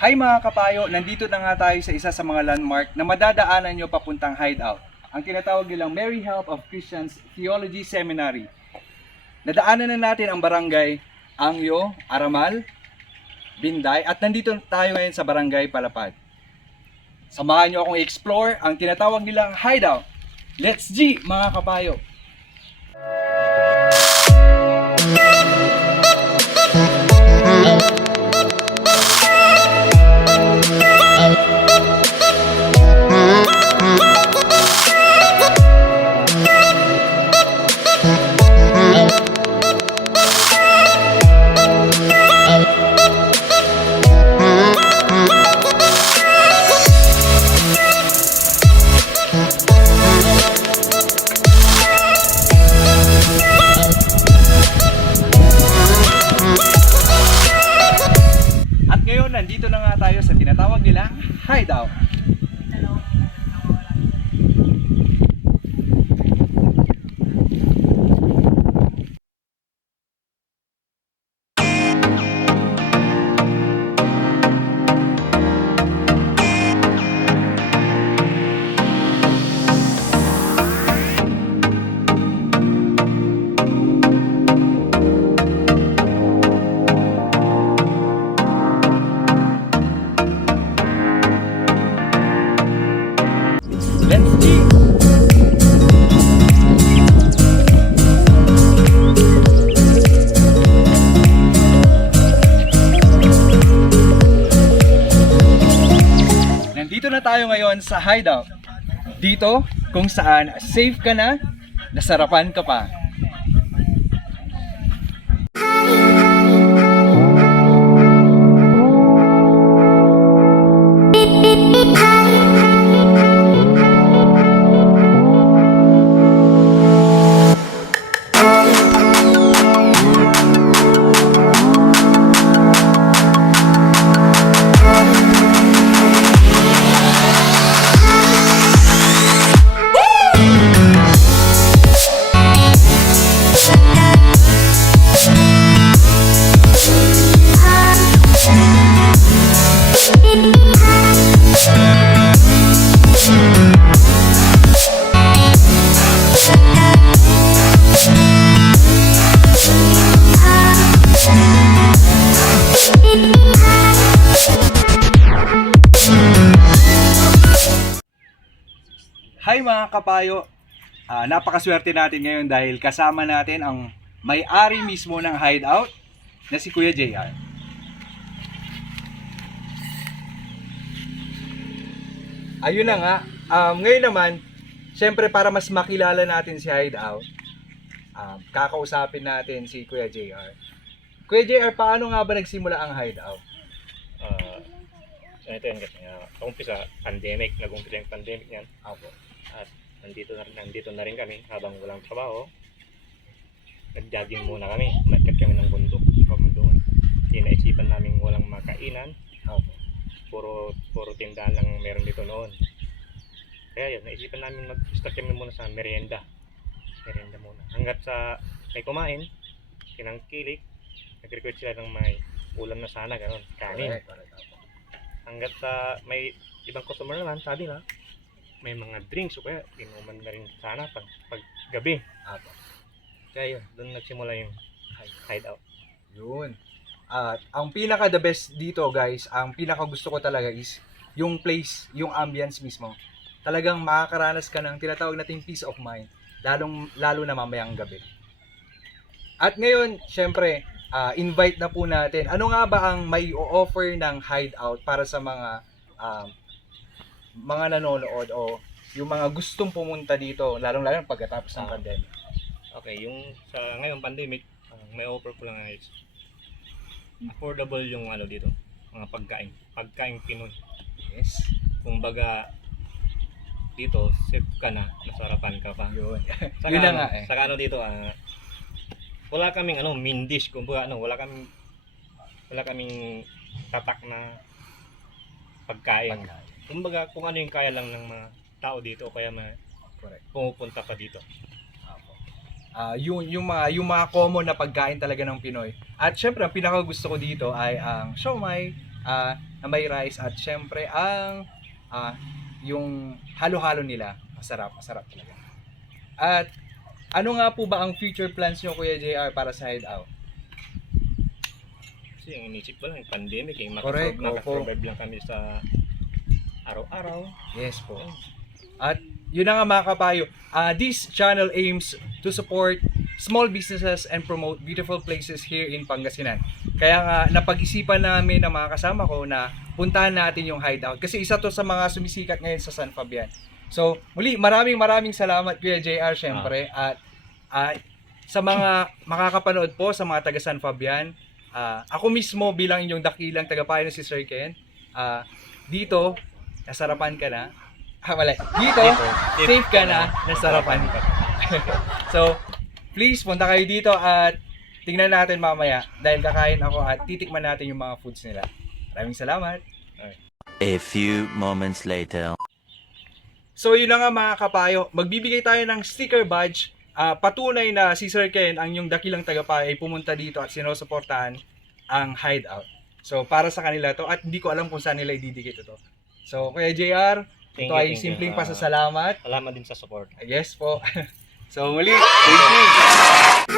Hi mga kapayo, nandito na nga tayo sa isa sa mga landmark na madadaanan nyo papuntang hideout. Ang tinatawag nilang Mary Help of Christians Theology Seminary. Nadaanan na natin ang barangay Angyo, Aramal, Binday at nandito tayo ngayon sa barangay Palapad. Samahan nyo akong i-explore ang tinatawag nilang hideout. Let's G mga kapayo! At ngayon, nandito na nga tayo sa tinatawag nilang hideout. Let's G! Nandito na tayo ngayon sa hideout. Dito kung saan safe ka na, nasarapan ka pa. Hi mga kapayo! Napakaswerte natin ngayon dahil kasama natin ang may-ari mismo ng hideout na si Kuya JR. Ayun na nga, ngayon naman, syempre para mas makilala natin si hideout, kakausapin natin si Kuya JR. Kuya JR, paano nga ba nagsimula ang hideout? Ito yan kasi umpisa pandemic, nag-umpisa yung pandemic yan. Opo. At nandito na rin kami habang walang trabaho. Nag-jogging muna kami, market kami ng bundok, kabundungan. Hindi naisipan namin walang makainan. Opo. Puro tindahan lang meron dito noon. Kaya yun, naisipan namin mag-start kami muna sa merienda. Merienda muna. Hanggat sa may kumain, kinangkilik, nag-request sila ng may ulam na sana, gano'n, kanin. Correct. Hanggat sa may ibang customer naman, sabi na, may mga drinks o kaya inuman na rin sana pag gabi. Opo. Kaya yun, doon nagsimula yung hideout. Yun. At ang pinaka the best dito guys, ang pinaka gusto ko talaga is yung place, yung ambience mismo. Talagang makakaranas ka ng tinatawag nating peace of mind, lalo na mamayang gabi. At ngayon, syempre, invite na po natin. Ano nga ba ang may offer ng hideout para sa mga nanonood o yung mga gustong pumunta dito, lalong-lalo pagkatapos ng pandemic? Okay, yung sa ngayong pandemic, may offer ko lang is affordable yung ano dito, mga pagkain Pinoy. Yes. Kumbaga dito, safe ka na, masarapan ka pa. Yun. Saka, Yun na nga eh. Saka ano dito, wala kaming main dish, kumbaga wala kaming tatak na pagkain. Kumbaga kung ano yung kaya lang ng mga tao dito o kaya Correct. pumupunta pa dito. Yung mga common na pagkain talaga ng Pinoy. At syempre, ang pinaka gusto ko dito ay ang siomai, na may rice at syempre ang yung halo-halo nila. Masarap talaga. At ano nga po ba ang future plans nyo, Kuya JR, para sa Hideout? Kasi yung inisip ko lang, yung pandemic, yung Correct, makasurvive lang kami sa araw-araw. Yes po. At yun na nga mga kapayo, this channel aims to support small businesses and promote beautiful places here in Pangasinan. Kaya nga napag-isipan namin ng mga kasama ko na puntahan natin yung Hideout kasi isa to sa mga sumisikat ngayon sa San Fabian. So muli maraming salamat Kuya JR syempre at sa mga makakapanood po sa mga taga San Fabian, ako mismo bilang inyong dakilang tagapayo na si Sir Ken, dito nasarapan ka na. Wala. Dito, safe ka na, nasarapan ka. So, please punta kayo dito at tingnan natin mamaya dahil kakain ako at titikman natin yung mga foods nila. Maraming salamat. A few moments later. So, yun na nga mga kapayo. Magbibigay tayo ng sticker badge. Patunay na si Sir Ken, ang yung dakilang tagapayo, ay pumunta dito at sinusuportahan ang Hideout. So, para sa kanila to at hindi ko alam kung saan nila ididikit ito. So, Kuya JR, ito ay simpleng pasasalamat. Salamat din sa support. Yes po. So muli, stay safe.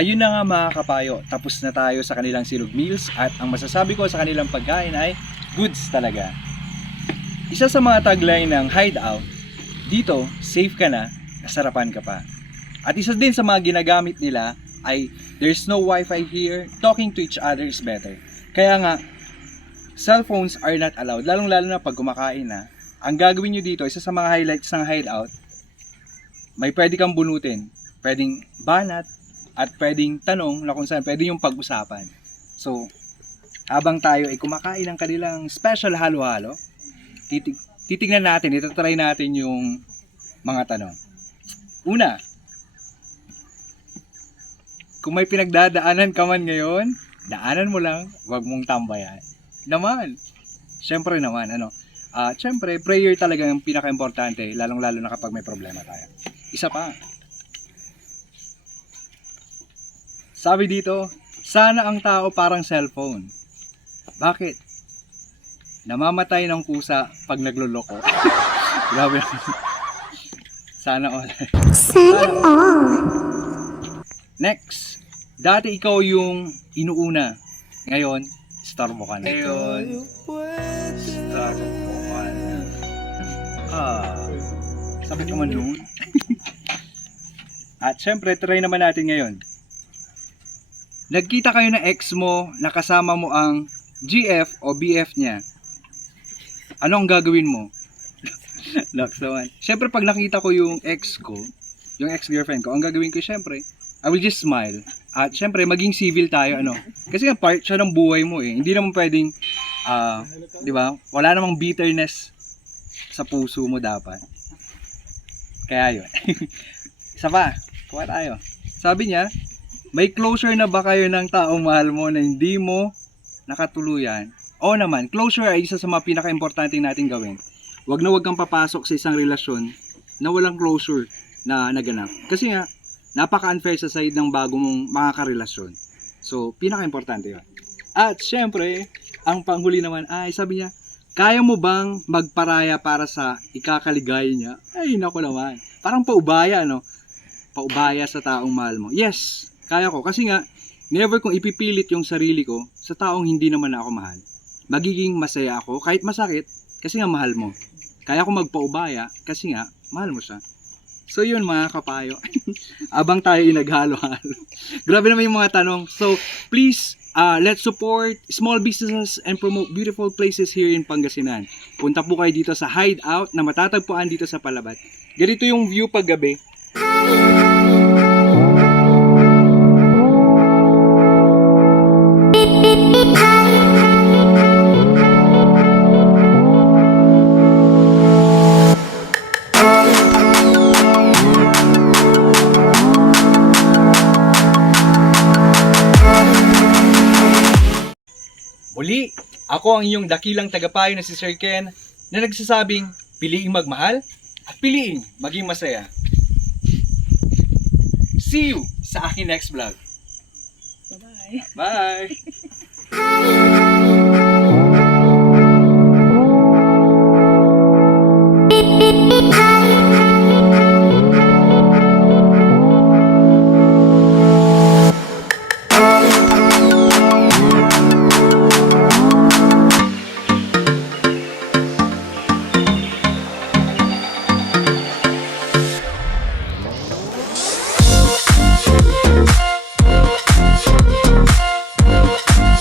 Ayun na nga mga kapayo, tapos na tayo sa kanilang silog meals at ang masasabi ko sa kanilang pagkain ay goods talaga. Isa sa mga tagline ng Hideout, dito safe ka na, nasarapan ka pa. At isa din sa mga ginagamit nila ay there's no wifi here, talking to each other is better. Kaya nga, cellphones are not allowed, lalong-lalo na pag kumakain na. Ang gagawin nyo dito, isa sa mga highlights ng Hideout, may pwede kang bunutin, pwedeng banat, at pwedeng tanong na kung saan pwede yung pag-usapan. So, habang tayo ay kumakain ng kanilang special halo-halo, titignan natin, itatry natin yung mga tanong. Una, kung may pinagdadaanan ka man ngayon, daanan mo lang, huwag mong tambayan. Naman, syempre naman, syempre, prayer talaga ang pinaka-importante, lalong-lalo na kapag may problema tayo. Isa pa, sabi dito, sana ang tao parang cellphone. Bakit? Namamatay ng kusa pag nagluloko. Grabe. Sana all. Next. Dati ikaw yung inuuna. Ngayon, starbo ka na. Ngayon, starbo ka na. Sakit naman yun. At syempre, try naman natin ngayon. nagkita kayo ng ex mo, nakasama mo ang GF o BF niya, ano ang gagawin mo? Lux naman. Siyempre, pag nakita ko yung ex ko, yung ex-girlfriend ko, ang gagawin ko, siyempre, I will just smile. At siyempre, maging civil tayo, ano. Kasi nga, part siya ng buhay mo eh. Hindi naman pwedeng, di ba? Wala namang bitterness sa puso mo dapat. Kaya yun. Isa pa, kuha tayo. Sabi niya, may closure na ba kayo ng taong mahal mo na hindi mo nakatuluyan? Oo naman, closure ay isa sa mga pinaka-importante natin gawin. Huwag na huwag kang papasok sa isang relasyon na walang closure na naganap. Kasi nga, napaka-unfair sa side ng bago mong makakarelasyon. So, pinaka-importante yun. At syempre, ang panghuli naman ay sabi niya, kaya mo bang magparaya para sa ikakaligaya niya? Ay, naku naman. Parang paubaya, no? Paubaya sa taong mahal mo. Yes, kaya ko. Kasi nga, never kong ipipilit yung sarili ko sa taong hindi naman ako mahal. Magiging masaya ako kahit masakit kasi nga mahal mo. Kaya ko magpaubaya kasi nga mahal mo siya. So yun mga kapayo. Abang tayo inaghalo-halo. Grabe naman yung mga tanong. So please, let's support small businesses and promote beautiful places here in Pangasinan. Punta po kayo dito sa Hideout na matatagpuan dito sa Palabat. Ganito yung view pag gabi. Muli, ako ang iyong dakilang tagapayo na si Sir Ken na nagsasabing piliing magmahal at piliing maging masaya. See you sa aking next vlog. Bye-bye. Bye!